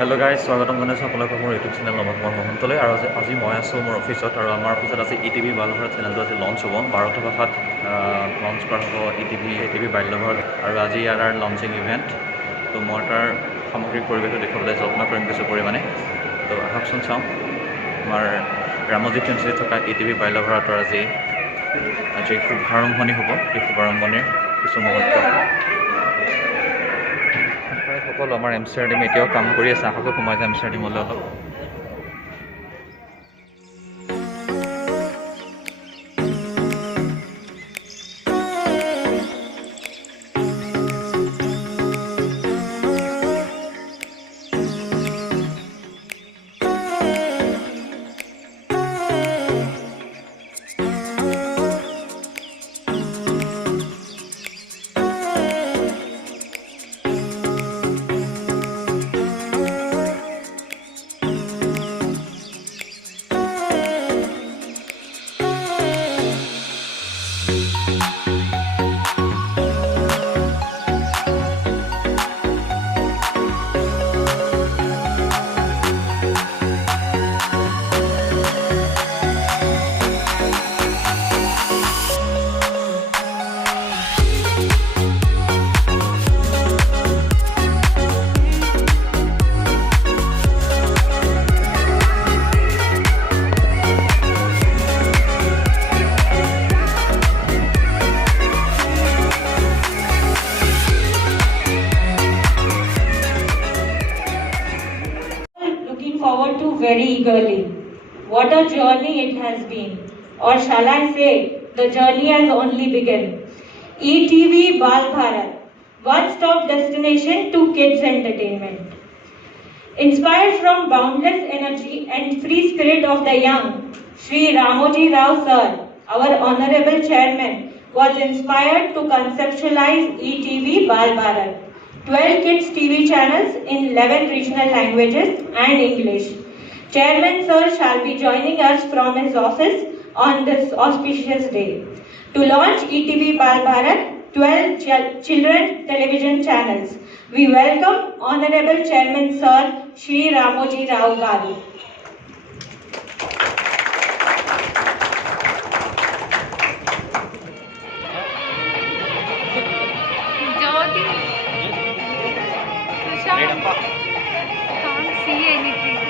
Hello guys, স্বাগতম জনাইছোঁ আপোনালোকক মোৰ ইউটিউব চেনেল নৱকুমাৰ মহন্তলৈ। আৰু আজি মই আছোঁ মোৰ অফিচত, আৰু আমাৰ অফিচত আছে ETV Bal Bharat চেনেলটো আজি লঞ্চ হ'ব। 12টা ভাষাত লঞ্চ কৰা হ'ব ETV Bal Bharat, আৰু আজি ইয়াৰ লঞ্চিং ইভেণ্ট। তো মই তাৰ সামগ্ৰিক পৰিৱেশটো দেখাবলৈ যত্ন কৰিম কিছু পৰিমাণে। তো আহকচোন চাওঁ আমাৰ ৰামজি ফেঞ্চিত থকা ETV Bal Bharaতৰ আজি শুভাৰম্ভণি হ'ব। এই শুভাৰম্ভণিৰ কিছু মুহূৰ্ত সকলো আমাৰ MC টিম এতিয়াও কাম কৰি আছে। আহক সোমাই যায় MC টিমলৈ অলপ। Forward to very eagerly. What a journey it has been, or shall I say, the journey has only begun. ETV Bal Bharat, one-stop destination to kids entertainment. Inspired from boundless energy and free spirit of the young, Sri Ramoji Rao sir, our honorable chairman, was inspired to conceptualize ETV Bal Bharat, 12 kids TV channels in 11 regional languages and English. Chairman sir shall be joining us from his office on this auspicious day to launch ETV Bal Bharat, 12 children television channels. We welcome Honorable Chairman Sir Shri Ramoji Rao Garu. Can't see anything.